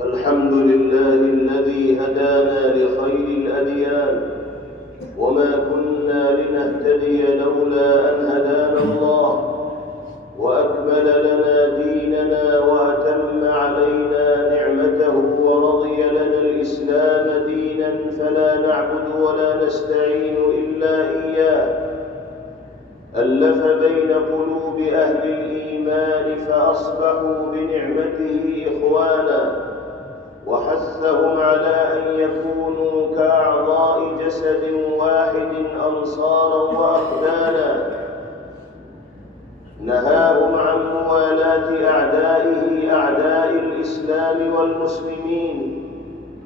الحمد لله الذي هدانا لخير الأديان، وما كنا لنهتدي لولا أن هدانا الله، وأكمل لنا ديننا وأتم علينا نعمته ورضي لنا الإسلام دينا، فلا نعبد ولا نستعين إلا إياه. ألف بين قلوب أهل الإيمان فأصبحوا بنعمته إخوانا، وحثهم على أن يكونوا كأعضاء جسد واحد أنصارا وأخدانا. نهاهم عن موالاة أعدائه أعداء الإسلام والمسلمين،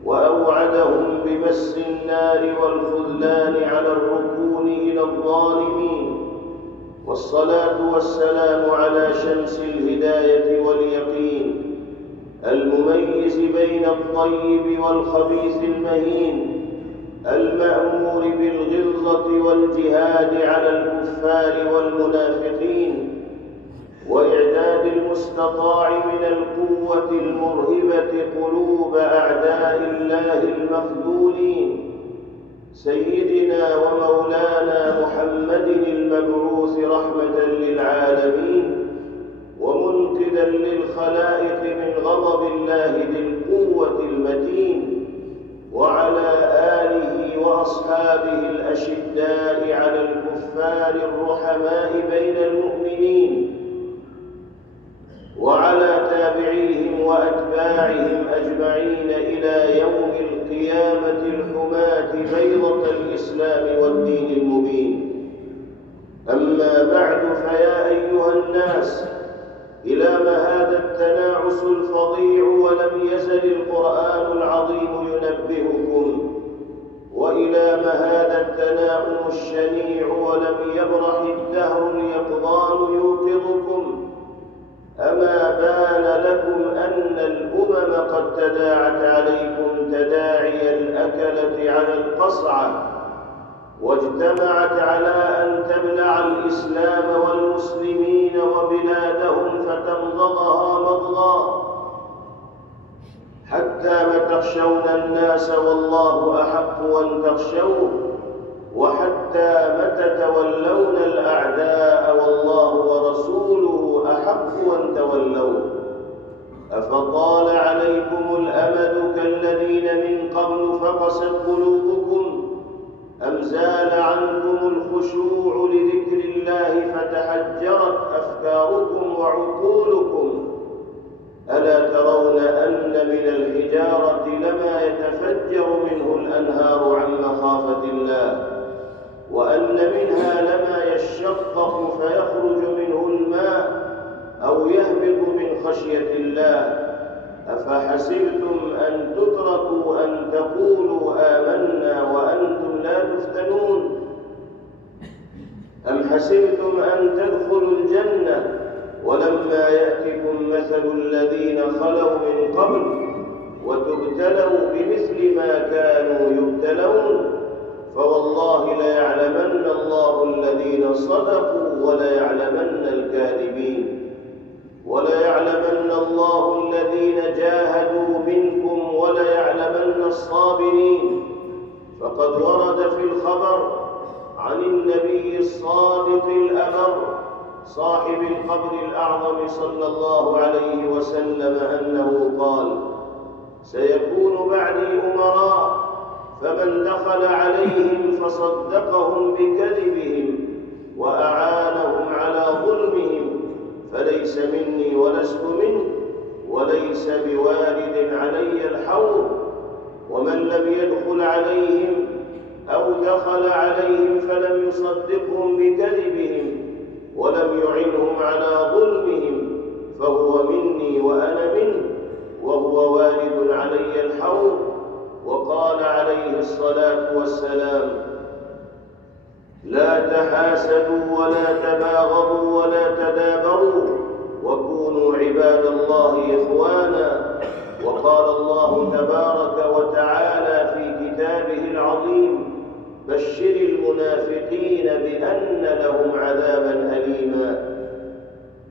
وأوعدهم بمس النار والخذلان على الركون إلى الظالمين. والصلاة والسلام على شمس الهداية واليقين، المميز بين الطيب والخبيث المهين، المأمور بالغلظة والجهاد على الكفار والمنافقين، وإعداد المستطاع من القوة المرهبة قلوب أعداء الله المخذولين، سيدنا ومولانا محمد المبعوث رحمة للعالمين ومنقذا للخلائق من غضب الله ذي القوة المتين، وعلى آله وأصحابه الأشداء على الكفار الرحماء بين المؤمنين، وعلى تابعيهم وأتباعهم أجمعين إلى يوم القيامة الحماة بيضة الإسلام والدين المبين. أما بعد، فيا أيها الناس، إلى ما هذا التناعس الفظيع ولم يزل القرآن العظيم ينبهكم، وإلى ما هذا التناؤم الشنيع ولم يبرح الدهر اليقظان يوقظكم. أما بان لكم أن الأمم قد تداعت عليكم تداعي الأكلة على القصعة، واجتمعت على أن تبلع الإسلام والمسلمين وبلادهم فتمضغها مضغا، حتى ما تخشون الناس والله أحق أن تخشوه، وحتى متى تولون الأعداء والله ورسوله أحق أن تولوه. أفطال عليكم الأمد كالذين من قبل فقست قلوبكم، أم زال عنكم الخشوع لذكر الله فتحجرت أفكاركم وعقولكم؟ ألا ترون أن من الحجارة لما يتفجر منه الأنهار عن مخافة الله، وأن منها لما يشقق فيخرج منه الماء أو يهبط من خشية الله؟ أفحسبتم أن تتركوا أن تقولوا آمنا وأنتم لا تفتنون؟ أم حسبتم أن تدخلوا الجنة ولما يأتكم مثل الذين خلوا من قبل وتبتلوا بمثل ما كانوا يبتلون؟ فوالله ليعلمن الله الذين صدقوا وليعلمن الكاذبين، وليعلمن الله الذين جاهدوا منكم وليعلمن الصابرين. فقد ورد في الخبر عن النبي الصادق الأبر صاحب القبر الأعظم صلى الله عليه وسلم أنه قال: سيكون بعدي أمراء، فمن دخل عليهم فصدقهم بكذبهم وأعانهم على ظلمهم فليس مني ولست منه، وليس بوارد علي الحوض. ومن لم يدخل عليهم أو دخل عليهم فلم يصدقهم بكذبهم ولم يعنهم على ظلمهم فهو مني وأنا منه، وهو وارد علي الحوض. وقال عليه الصلاة والسلام: لا تحاسدوا ولا تباغضوا ولا تدابروا، وكونوا عباد الله إخوانا. وقال الله تبارك وتعالى في كتابه العظيم: بشر المنافقين بأن لهم عذابا أليما.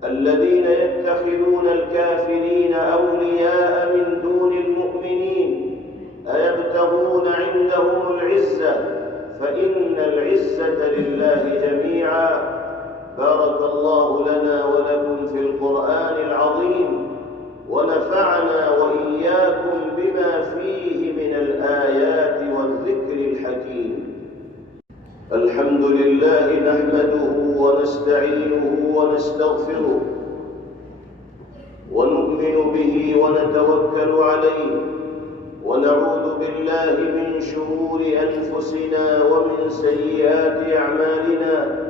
الذين يتخذون الكافرين أولياء من دون العزة لله جميعا. بارك الله لنا ولكم في القرآن العظيم، ونفعنا وإياكم بما فيه من الآيات والذكر الحكيم. الحمد لله نحمده ونستعينه ونستغفره، ونؤمن به ونتوكل عليه، ونعوذ بالله من شرور أنفسنا ومن سيئات أعمالنا.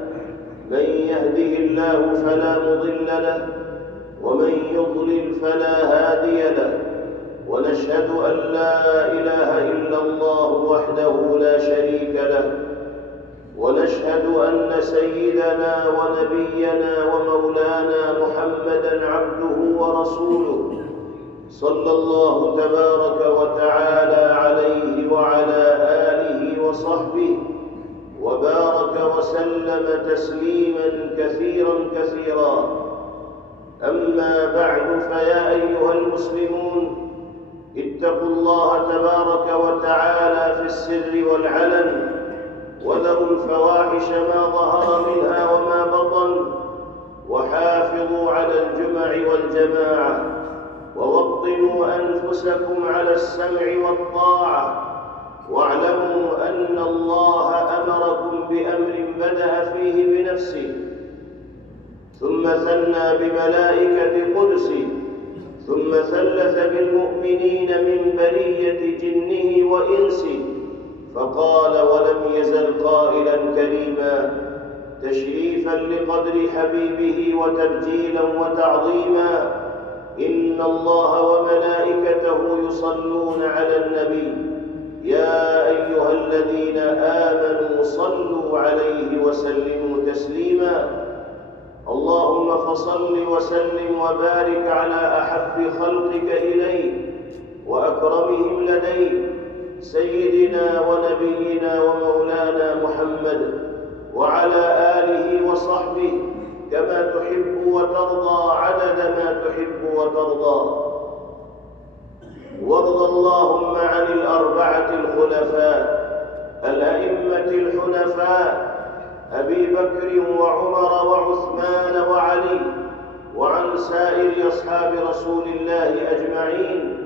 من يهده الله فلا مضل له، ومن يضلل فلا هادي له، ونشهد أن لا إله إلا الله وحده لا شريك له، ونشهد أن سيدنا ونبينا ومولانا محمدًا عبده ورسوله، صلى الله تبارك وتعالى عليه وعلى آله وصحبه، وبارك وسلم تسليماً كثيراً كثيراً. أما بعد، فيا أيها المسلمون، اتقوا الله تبارك وتعالى في السر والعلن، وذروا الفواحش ما ظهر منها وما بطن، وحافظوا على الجمع والجماعة، ووطنوا أنفسكم على السمع والطاعة، واعلموا أن الله أمركم بأمر بدأ فيه بنفسه، ثم ثنى بملائكة قدسه، ثم ثلث بالمؤمنين من برية جنه وإنسه، فقال ولم يزل قائلا كريما تشريفا لقدر حبيبه وتبجيلا وتعظيما: إن الله وملائكته يصلون على النبي، يا أيها الذين آمنوا صلوا عليه وسلموا تسليما. اللهم فصل وسلم وبارك على أحب خلقك إليك وأكرمهم لديك، سيدنا ونبينا ومولانا محمد، وعلى آله وصحبه، كما تحب وترضى عدد ما تحب وترضى. وارض اللهم عن الأربعة الخلفاء الأئمة الحنفاء أبي بكر وعمر وعثمان وعلي، وعن سائر أصحاب رسول الله أجمعين،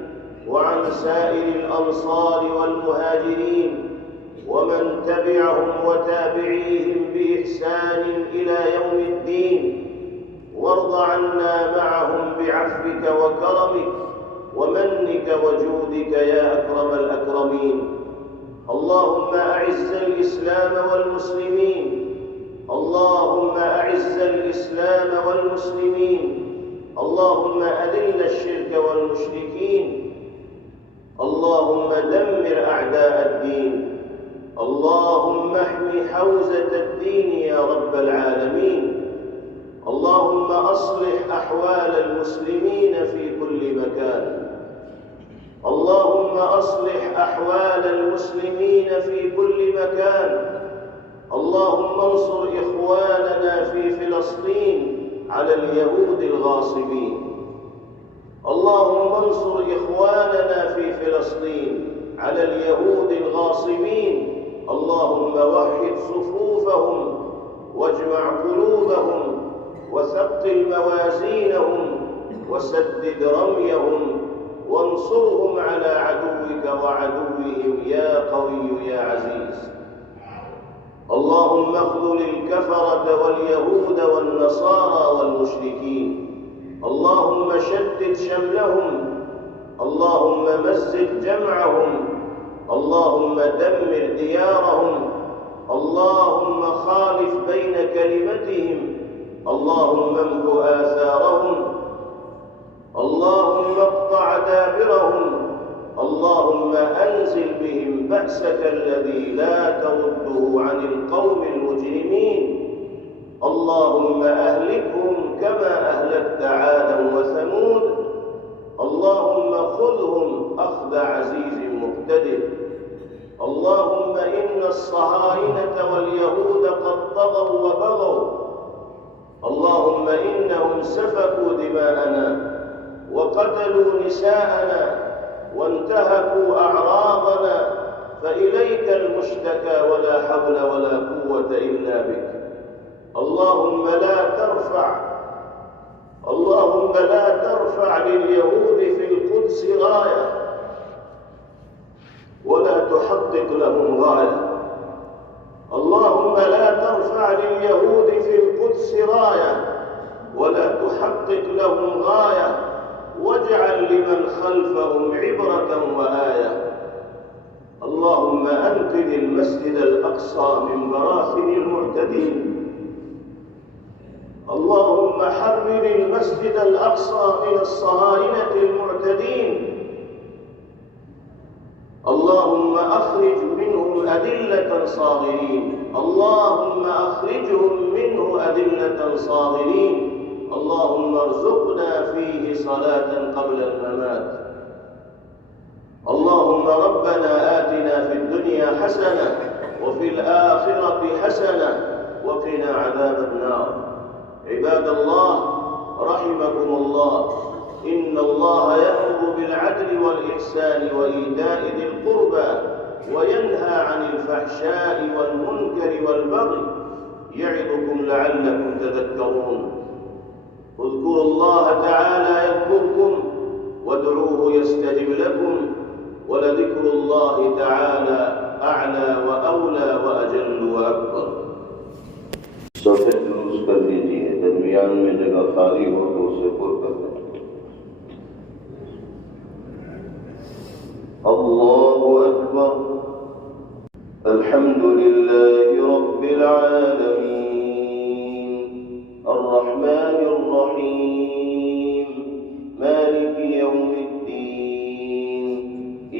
وعن سائر الأنصار والمهاجرين، ومن تبعهم وتابعيهم بإحسان إلى يوم الدين. وارض عنا معهم بعفوك وكرمك ومنك وجودك يا أكرم الأكرمين. اللهم أعز الإسلام والمسلمين، اللهم أعز الإسلام والمسلمين، اللهم أذل الشرك والمشركين، اللهم دمر أعداء الدين، اللهم احمِ حوزة الدين يا رب العالمين. اللهم أصلح أحوال المسلمين في كل مكان، اللهم أصلح أحوال المسلمين في كل مكان. اللهم انصر إخواننا في فلسطين على اليهود الغاصبين، اللهم انصر إخواننا في فلسطين على اليهود الغاصبين. اللهم وحد صفوفهم واجمع قلوبهم وثقل موازينهم وسدد رميهم، وانصرهم على عدوك وعدوهم يا قوي يا عزيز. اللهم اخذل الكفرة واليهود والنصارى والمشركين، اللهم شتت شملهم، اللهم مزق جمعهم، اللهم دمر ديارهم، اللهم خالف بين كلمتهم، اللهم امحو آثارهم، اللهم اقطع دابرهم، اللهم أنزل بهم بأسك الذي لا ترده عن القوم المجرمين. اللهم أهلكهم كما أهلكت عادا وثمود، اللهم خذهم أخذ عزيز مقتدر. اللهم إن الصهاينة واليهود قد طغوا وبغوا، اللهم إنهم سفكوا دماءنا وقتلوا نساءنا وانتهكوا أعراضنا، فإليك المشتكى ولا حول ولا قوة إلا بك. اللهم لا ترفع لليهود في القدس راية ولا تحقق لهم غاية. اللهم لا ترفع لليهود في القدس راية ولا تحقق لهم غاية، واجعل لمن خلفهم عبرة وآية. اللهم أنقذ المسجد الأقصى من براثن المعتدين. اللهم حرر المسجد الأقصى من الصهاينة المعتدين. اللهم أخرج منهم أذلة صاغرين. اللهم أخرجهم منه أذلة صاغرين. اللهم ارزقنا فيه صلاة قبل الممات. اللهم ربنا آتنا في الدنيا حسنة وفي الآخرة حسنة وقنا عذاب النار. عباد الله رحمكم الله، إن الله يأمر بالعدل والإحسان وإيتاء ذي القربى وينهى عن الفحشاء والمنكر والبغي، يعظكم لعلكم تذكرون. اذكروا الله تعالى يذكركم وادعوه يستجب لكم، ولذكر الله تعالى أعلى وأولى وأجل وأكبر. सोफे दुरुस्त कर दीजिए, दरमियान में जगह खाली हो तो उसे पुर कर दें। अल्लाहु अकबर। अल्हम्दुलिल्लाहि रब्बिल आलमीन अर्रहमानिर रहीम मालिकि यौमिद्दीन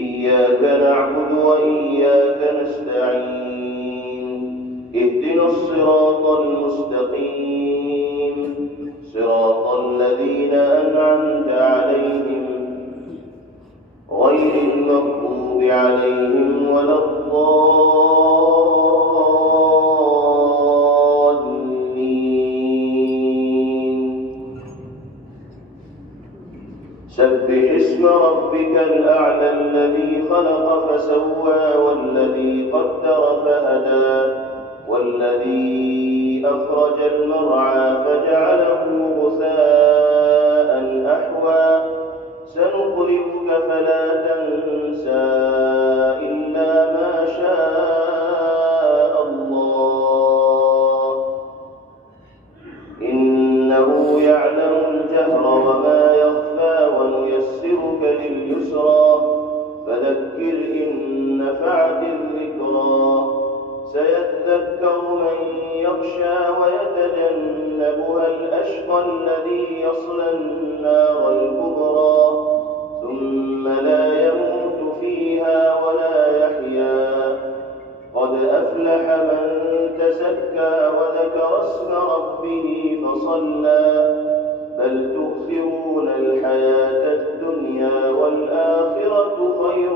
इय्याका नअबुदु व इय्याका नस्तईन اهدنا الصراط المستقيم صراط الذين أنعمت عليهم غير المغضوب عليهم ولا الضالين. سبح اسم ربك الأعلى الذي خلق فسوى والذي قدر فهدى والذي أخرج المرعى فجعله غثاء أحوى سنقرئك فلا تنسى إلا ما شاء الله إنه يعلم الجهر وما يخفى ونيسرك لليسرى فذكر إن نفعت الذكرى سيذكر من يخشى ويتجنبها الأشقى الذي يصلى النار الكبرى ثم لا يموت فيها ولا يحيا قد أفلح من تزكى وذكر اسم ربه فصلى بل تؤثرون الحياة الدنيا والآخرة خير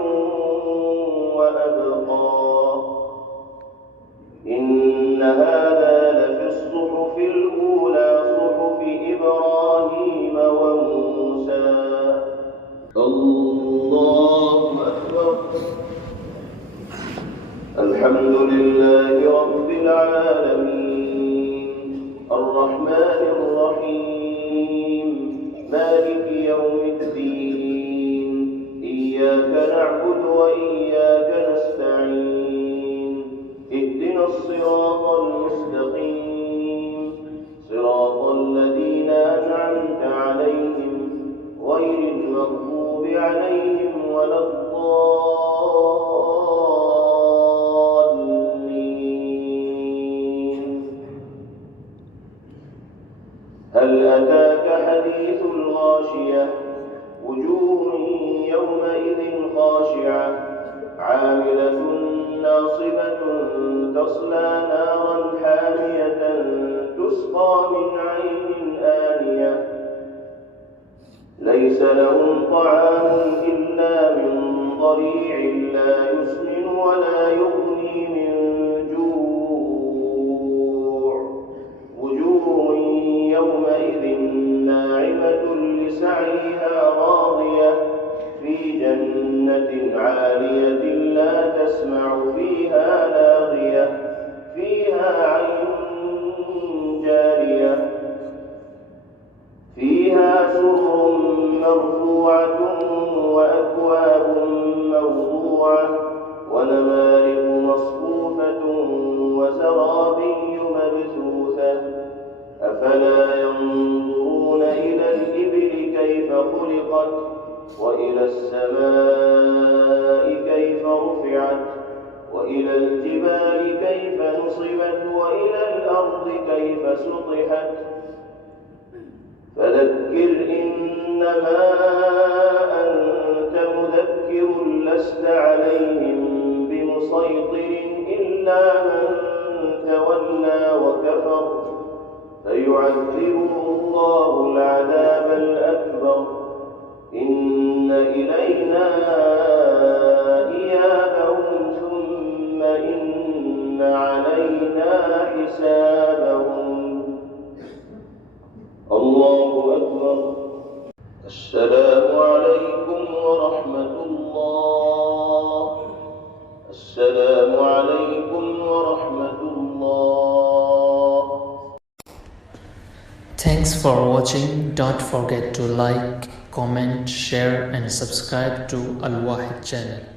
وأبقى إن هذا لفي الصحف الأولى صحف إبراهيم وموسى. الله أكبر. الحمد لله رب العالمين الرحمن الرحيم مالك يوم الدين إياك نعبد وإياك نستعين اهدنا الصراط المستقيم صراط الذين أنعمت عليهم غير المغضوب عليهم ولا الضالين. هل أتاك حديث الغاشية وجوه يومئذ خاشعة عاملة ناصبة تصلى نارا حامية تسقى من عين آنية ليس لهم طعام إلا من ضريع لا يسمن ولا يغني من جوع وجوه يومئذ ناعمة لسعيها راضية في جنة جنة عالية لا تسمع فيها لاغية فيها عين جارية فيها سرر مرفوعة وأكواب موضوعة ونمارق مصفوفة وزرابي مبثوثة أفلا ينظرون إلى الإبل كيف خلقت وإلى السماء كيف رفعت وإلى الجبال كيف نصبت وإلى الأرض كيف سطحت فذكر إنما أنت مذكر لست عليهم بمسيطر إلا من تولى وكفر فيعذبه الله العذاب الأكبر إن إلينا إيابهم ثم إن علينا حسابهم الله أكبر السلام عليكم ورحمة الله السلام عليكم ورحمة الله. Thanks for watching. Don't forget to like, comment, share and subscribe to Al Wahid channel.